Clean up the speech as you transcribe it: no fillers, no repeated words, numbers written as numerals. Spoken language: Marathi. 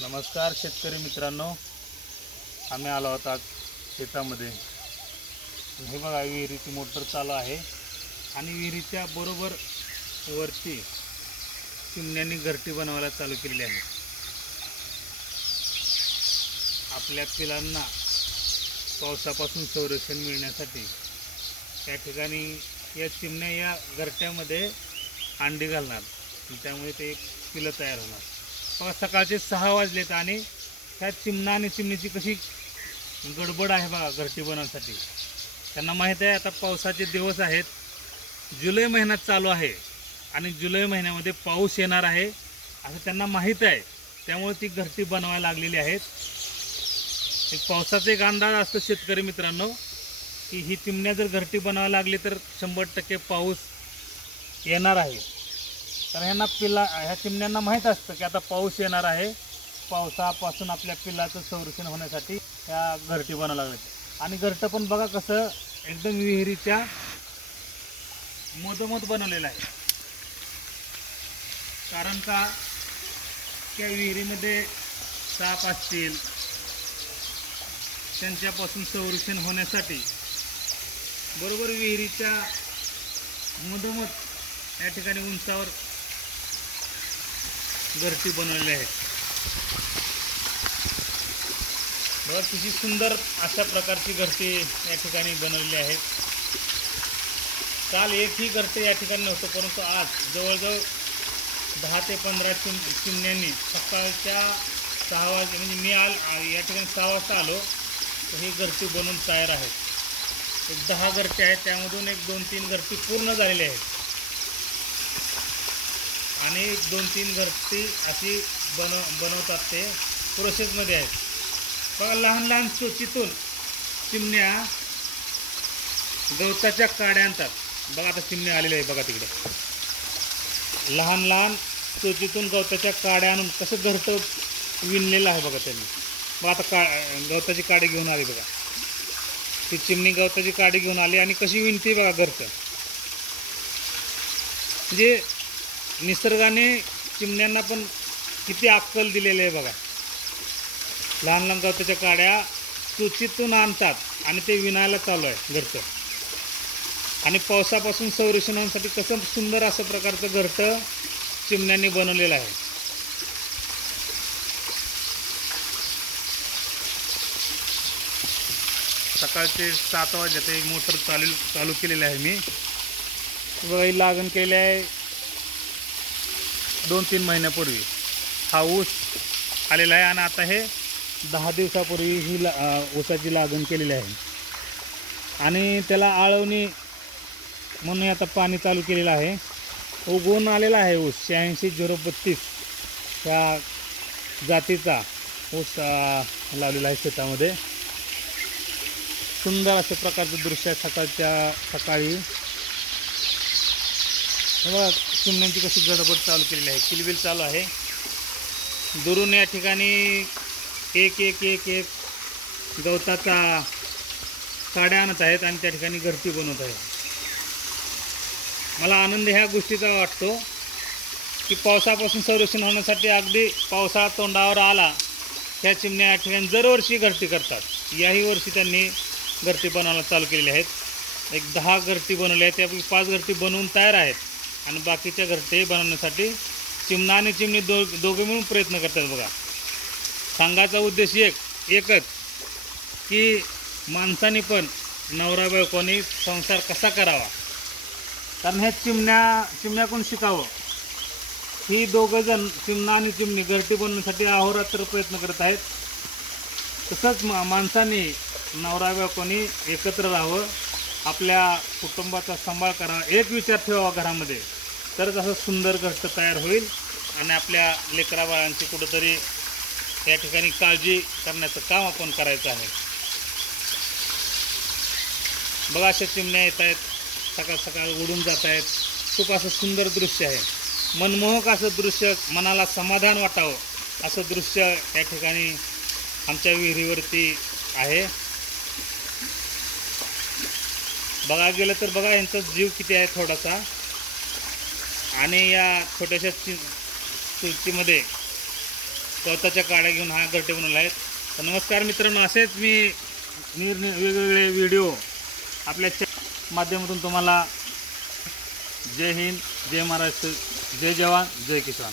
नमस्कार शेतकरी मित्रांनो, आम्ही आलो आहोत आज शेतामध्ये। हे बघा, विहिरीची मोटर चालू आहे आणि विहिरीच्या बरोबर वरती चिमण्यांनी घरटी बनवायला चालू केलेली आहे। आपल्या पिलांना पावसापासून संरक्षण मिळण्यासाठी त्या ठिकाणी या चिमण्या या घरट्यामध्ये अंडी घालणार, त्यामुळे ते पिलं तयार होणार। बघा, सकाळचे 6 वाजलेत आणि ह्या चिमणा आणि चिमणीची कशी गडबड आहे बघा घरटी बनवण्यासाठी। त्यांना माहीत आहे आता पावसाचे दिवस आहेत, जुलै महिना चालू आहे आणि जुलै महिन्यामध्ये पाऊस येणार आहे असं त्यांना माहीत आहे, त्यामुळे ती घरटी बनवायला लागलेली आहेत। एक पावसाचा एक अंदाज असतो शेतकरी मित्रांनो, की ही चिमण्या जर घरटी बनवायला लागली तर 100% पाऊस येणार आहे। तर ह्या चिमण्यांना माहीत असतं की आता पाऊस येणार आहे, पावसापासून आपल्या पिल्लाचं संरक्षण होण्यासाठी ह्या घरटी बनवायला लागतात। आणि घरटं पण बघा कसं एकदम विहिरीच्या मधोमध बनवलेलं आहे, कारण का त्या विहिरीमध्ये साप असतील त्यांच्यापासून संरक्षण होण्यासाठी बरोबर विहिरीच्या मधोमध या ठिकाणी उंचावर घरटी बनवलेली आहे। बघा किती सुंदर अशा प्रकारची घरटी या ठिकाणी बनवलेली आहे। काल एकही घरटे या ठिकाणी नव्हतं, परंतु आज जवळजवळ 10 ते 15 चिमण्यांनी सकाळच्या 6 वाजता, म्हणजे मी या ठिकाणी 6 वाजता आलो तर ही घरटी बनवून तयार आहे। एक 10 घरटे आहेत, त्यामधून एक 2-3 घरटी पूर्ण झालेली आहेत आणि 2-3 घरटी अशी बनवतात, ते प्रोसेसमध्ये आहेत। बघा, लहान लहान चोचीतून चिमण्या गवताच्या काड्या आणतात। बघा आता चिमण्या आलेल्या आहे, बघा तिकडे लहान लहान चोचीतून गवताच्या काड्या आणून कसं घरटं विणलेलं आहे बघा त्यांनी। बघा आता गवताची काडी घेऊन आली, बघा ती चिमणी गवताची काडी घेऊन आली आणि कशी विणते बघा घरटं। म्हणजे निसर्गाने चिमण्यांना पण किती अक्कल दिलेली आहे बघा। लहान लहान गवताच्या काड्या चोचीतून आणतात आणि ते विणायला चालू आहे घरटं। आणि पावसापासून संरक्षण होण्यासाठी कसं सुंदर असं प्रकारचं घरटं चिमण्यांनी बनवलेलं आहे। सकाळचे 7 वाजले ते मोटर चालू केलेली आहे मी। बघा, ही लागण केलेली आहे 2-3 महिन्यापूर्वी। हा ऊस आलेला आहे आणि आता हे 10 दिवसापूर्वी ही ऊसाची लागण केलेली आहे आणि त्याला आळवणी म्हणून आता पाणी चालू केलेलं आहे। उगवून आलेला आहे ऊस 86-032 त्या जातीचा ऊस लावलेला आहे शेतामध्ये। सुंदर अशा प्रकारचं दृश्य आहे सकाळी। बघा चिमण्यांची कशी गडबड चालू केलेली आहे, किलबिल चालू आहे। दुरून या ठिकाणी एक गवताचा काड्या आणत आहेत आणि त्या ठिकाणी घरटी बनवत आहेत। मला आनंद ह्या गोष्टीचा वाटतो की पावसापासून संरक्षण होण्यासाठी अगदी पावसाळा तोंडावर आला ह्या चिमण्या या ठिकाणी दरवर्षी घरटी करतात। याही वर्षी त्यांनी घरटी बनवायला चालू केलेली आहेत। एक 10 घरटी बनवल्या आहेत, त्यापैकी 5 घरटी बनवून तयार आहेत आणि बाकीच्या घरटे बनवण्यासाठी चिमणा आणि चिमणी दोघे मिळून प्रयत्न करतात बघा। सांगायचा उद्देश एकच की माणसाने पण नवरा बायकोनी संसार कसा करावा, कारण हे चिमण्याकडून शिकावं। ही दोघं जण चिमणा आणि चिमणी घरटी बनवण्यासाठी अहोरात्र प्रयत्न करत आहेत। तसंच माणसाने नवरा बायकोनी एकत्र राहावं, आपल्या कुटुंबाचा सांभाळ करावा, एक विचार ठेवावा घरामध्ये, तरच असं सुंदर घरटं तयार होईल आणि आपल्या लेकरा बाळांची कुठंतरी या ठिकाणी काळजी करण्याचं काम आपण करायचं आहे। बघा अशा चिमण्या येत आहेत, सकाळ सकाळ उडून जात आहेत। खूप असं सुंदर दृश्य आहे, मनमोहक असं दृश्य, मनाला समाधान वाटावं असं दृश्य या ठिकाणी आमच्या विहिरीवरती आहे। बघा गेलं तर बघा यांचा जीव किती आहे थोडासा, आणि या छोट्याशा चिमटीमध्ये गवताच्या काड्या घेऊन हा घरटे बनवला आहेत. तर नमस्कार मित्रांनो, असेच मी वेगवेगळे व्हिडिओ आपल्या माध्यमातून तुम्हाला जय हिंद, जय महाराष्ट्र, जय जवान, जय किसान.